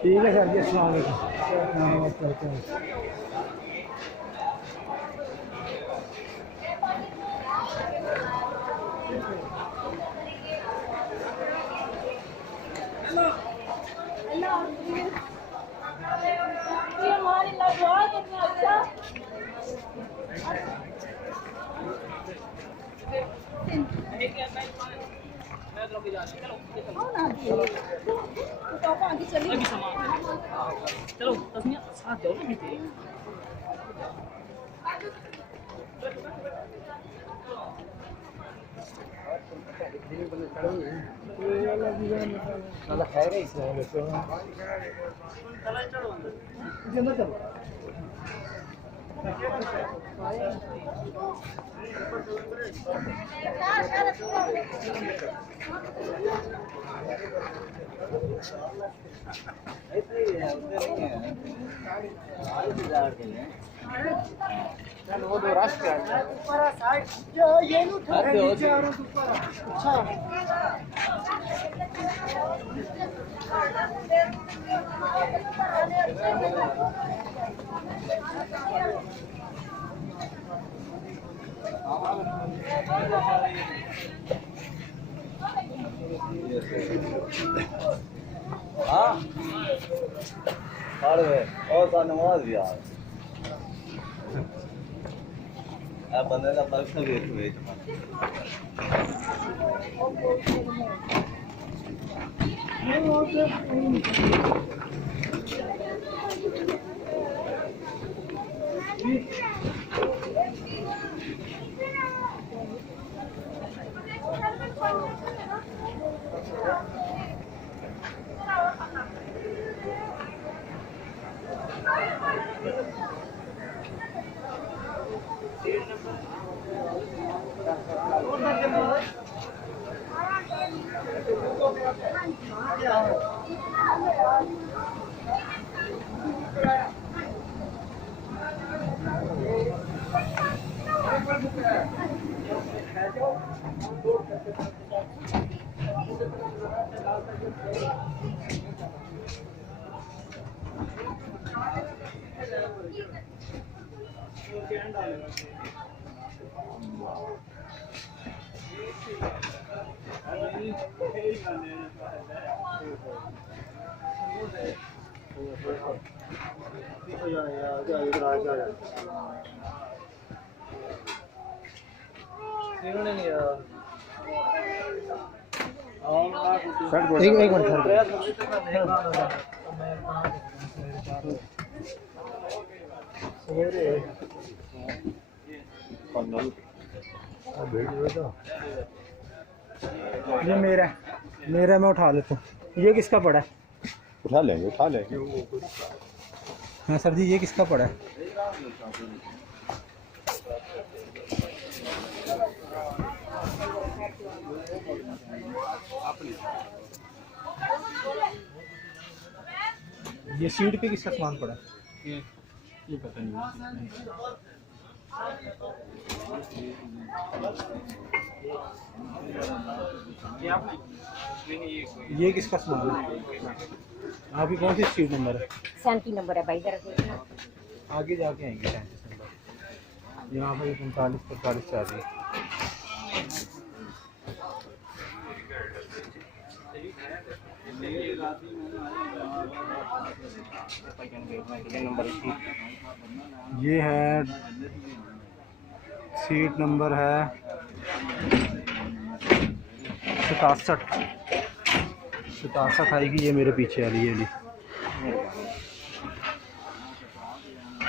ठीक है सर जी, अस्सलाम वालेकुम। चलो तस्मिया साथ जाओ ना बीते वो दो राश का ये नो था नीचे आ रहा ऊपर। अच्छा हाँ अरे और सा नमाज यार अब बंदे का फर्क तो वेट हुए एक मिनट ये मेरा मैं उठा लेता हूँ। ये किसका पड़ा है? उठा लेंगे हाँ सर जी, ये किसका पड़ा है? ये सीट पे किसका सामान पड़ा है? ये पता नहीं। ये किसका सामान है? आपकी कौन सी सीट नंबर है? 37 नंबर है भाई। इधर आगे जाके आएंगे 37 नंबर। यहाँ पर 45 चल रही है। ये है सीट नंबर है 67। शतासा खाएगी ये मेरे पीछे वाली ये ली।